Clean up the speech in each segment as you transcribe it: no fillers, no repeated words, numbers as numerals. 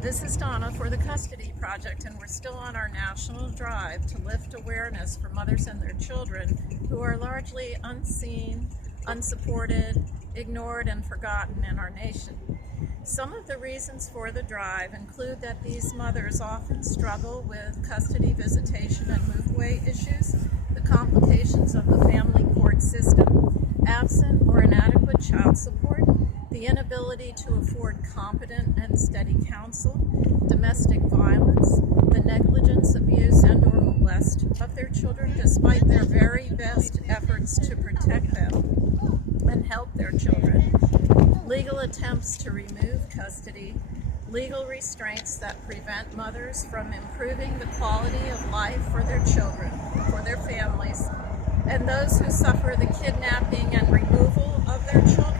This is Donna for the Custody Project, and we're still on our national drive to lift awareness for mothers and their children who are largely unseen, unsupported, ignored, and forgotten in our nation. Some of the reasons for the drive include that these mothers often struggle with custody, visitation, and move-away issues, the complications of the family court system, absent or inadequate child support, the inability to afford competent and steady counsel, domestic violence, the negligence, abuse, and/or molest of their children despite their very best efforts to protect them and help their children, legal attempts to remove custody, legal restraints that prevent mothers from improving the quality of life for their children, for their families, and those who suffer the kidnapping and removal of their children,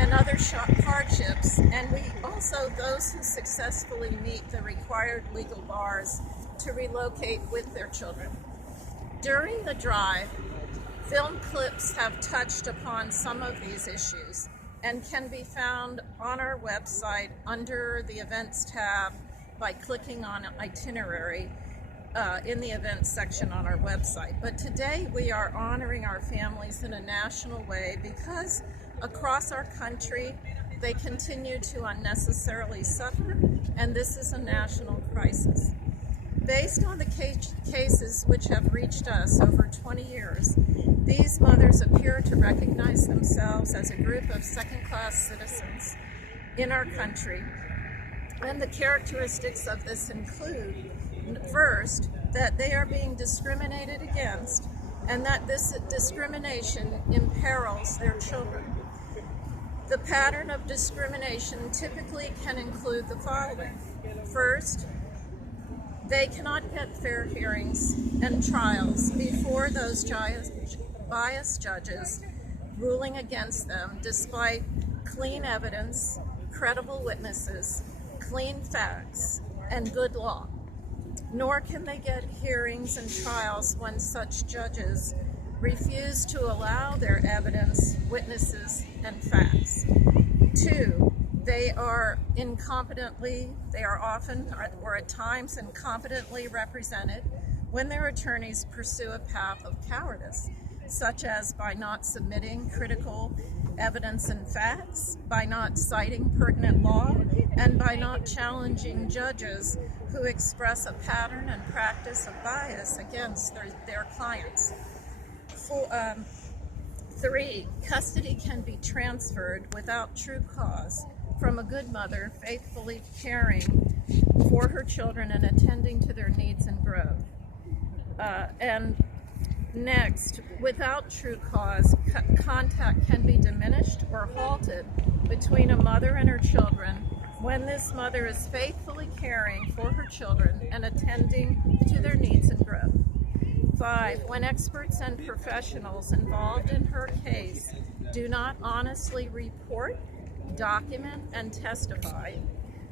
and other hardships, and also those who successfully meet the required legal bars to relocate with their children. During the drive, film clips have touched upon some of these issues and can be found on our website under the Events tab by clicking on Itinerary in the Events section on our website. But today we are honoring our families in a national way because across our country they continue to unnecessarily suffer, and this is a national crisis. Based on the cases which have reached us over 20 years, these mothers appear to recognize themselves as a group of second-class citizens in our country, and the characteristics of this include, first, that they are being discriminated against, and that this discrimination imperils their children. The pattern of discrimination typically can include the following. First, they cannot get fair hearings and trials before those biased judges ruling against them despite clean evidence, credible witnesses, clean facts, and good law. Nor can they get hearings and trials when such judges refuse to allow their evidence, witnesses, and facts. Two, they are often or at times incompetently represented when their attorneys pursue a path of cowardice, such as by not submitting critical evidence and facts, by not citing pertinent law, and by not challenging judges who express a pattern and practice of bias against their clients. Three, custody can be transferred without true cause from a good mother faithfully caring for her children and attending to their needs and growth. And next, without true cause, contact can be diminished or halted between a mother and her children when this mother is faithfully caring for her children and attending to their needs and growth. 5, when experts and professionals involved in her case do not honestly report, document, and testify,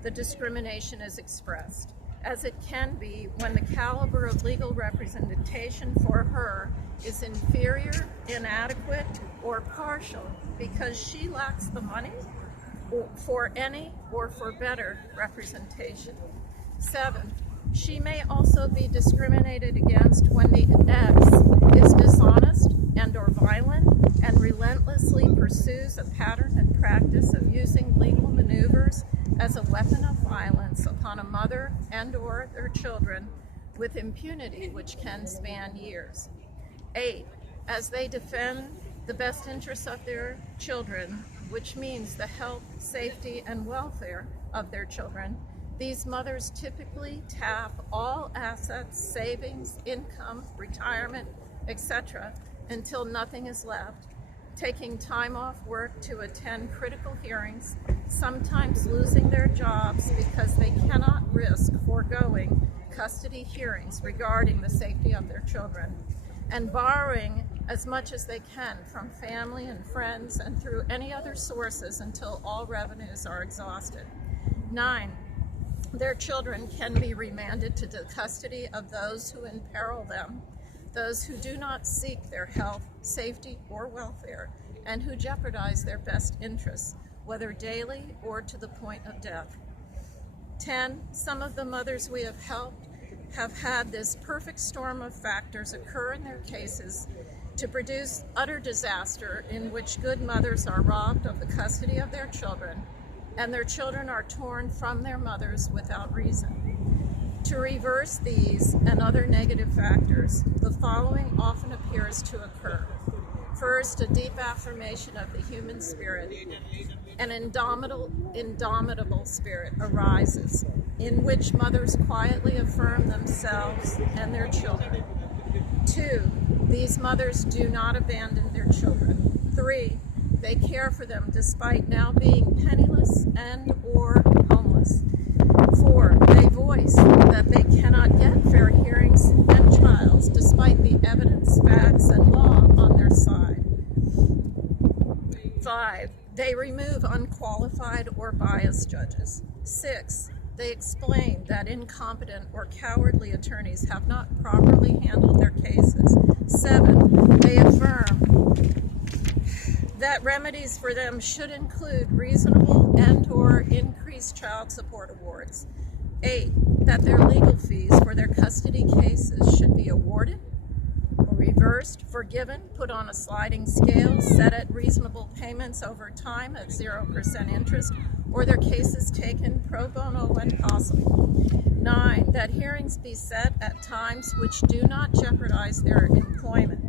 the discrimination is expressed, as it can be when the caliber of legal representation for her is inferior, inadequate, or partial because she lacks the money for any or for better representation. 7, she may also be discriminated against when the ex is dishonest and/or violent and relentlessly pursues a pattern and practice of using legal maneuvers as a weapon of violence upon a mother and/or their children with impunity which can span years. 8, as they defend the best interests of their children, which means the health, safety, and welfare of their children, these mothers typically tap all assets, savings, income, retirement, etc., until nothing is left, taking time off work to attend critical hearings, sometimes losing their jobs because they cannot risk foregoing custody hearings regarding the safety of their children, and borrowing as much as they can from family and friends and through any other sources until all revenues are exhausted. 9, their children can be remanded to the custody of those who imperil them, those who do not seek their health, safety, or welfare, and who jeopardize their best interests, whether daily or to the point of death. 10, some of the mothers we have helped have had this perfect storm of factors occur in their cases to produce utter disaster in which good mothers are robbed of the custody of their children and their children are torn from their mothers without reason. To reverse these and other negative factors, the following often appears to occur. First, a deep affirmation of the human spirit. An indomitable spirit arises, in which mothers quietly affirm themselves and their children. 2, these mothers do not abandon their children. 3, they care for them despite now being penniless and or homeless. 4, they voice that they cannot get fair hearings and trials despite the evidence, facts, and law on their side. 5, they remove unqualified or biased judges. 6, they explain that incompetent or cowardly attorneys have not properly handled their cases. 7, they affirm that remedies for them should include reasonable and or increased child support awards. 8, that their legal fees for their custody cases should be awarded or reversed, forgiven, put on a sliding scale, set at reasonable payments over time at 0% interest, or their cases taken pro bono when possible. 9, that hearings be set at times which do not jeopardize their employment.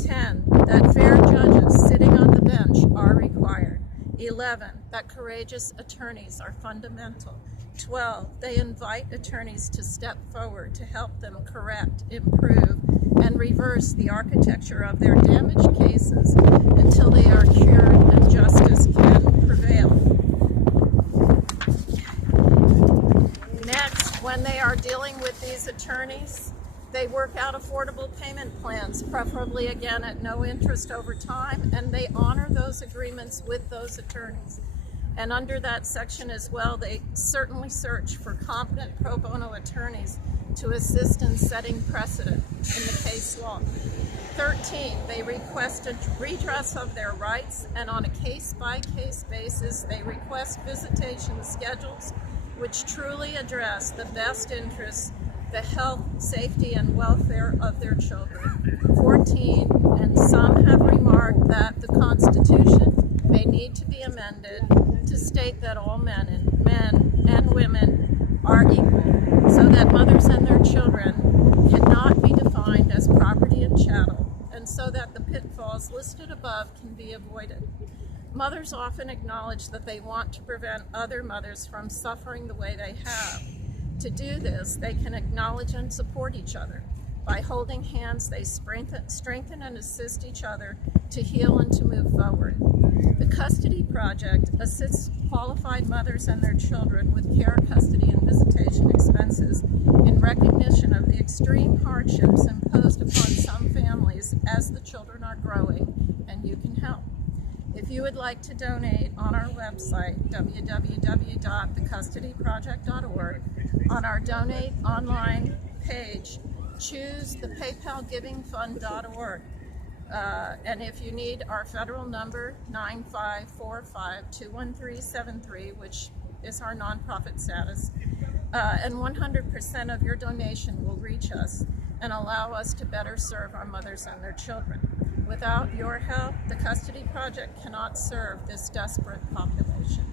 10, that fair judges sitting on the bench are required. 11, that courageous attorneys are fundamental. 12, they invite attorneys to step forward to help them correct, improve, and reverse the architecture of their damaged cases until they are cured and justice can prevail. Next, when they are dealing with these attorneys, they work out affordable payment plans, preferably again at no interest over time, and they honor those agreements with those attorneys. And under that section as well, they certainly search for competent pro bono attorneys to assist in setting precedent in the case law. 13, they request a redress of their rights, and on a case-by-case basis, they request visitation schedules which truly address the best interests, the health, safety, and welfare of their children. 14, and some have remarked that the Constitution may need to be amended to state that all men and women are equal, so that mothers and their children cannot be defined as property and chattel, and so that the pitfalls listed above can be avoided. Mothers often acknowledge that they want to prevent other mothers from suffering the way they have. To do this, they can acknowledge and support each other. By holding hands, they strengthen and assist each other to heal and to move forward. The Custody Project assists qualified mothers and their children with care, custody, and visitation expenses in recognition of the extreme hardships imposed upon some families as the children are growing, and you can help. If you would like to donate, on our website, www.thecustodyproject.org, on our Donate Online page, choose the PayPalGivingFund.org. And if you need our federal number, 9545-21373, which is our nonprofit status, and 100% of your donation will reach us and allow us to better serve our mothers and their children. Without your help, the Custody Project cannot serve this desperate population.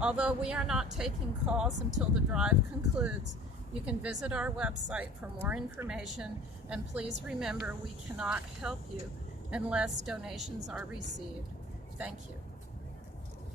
Although we are not taking calls until the drive concludes, you can visit our website for more information, and please remember we cannot help you unless donations are received. Thank you.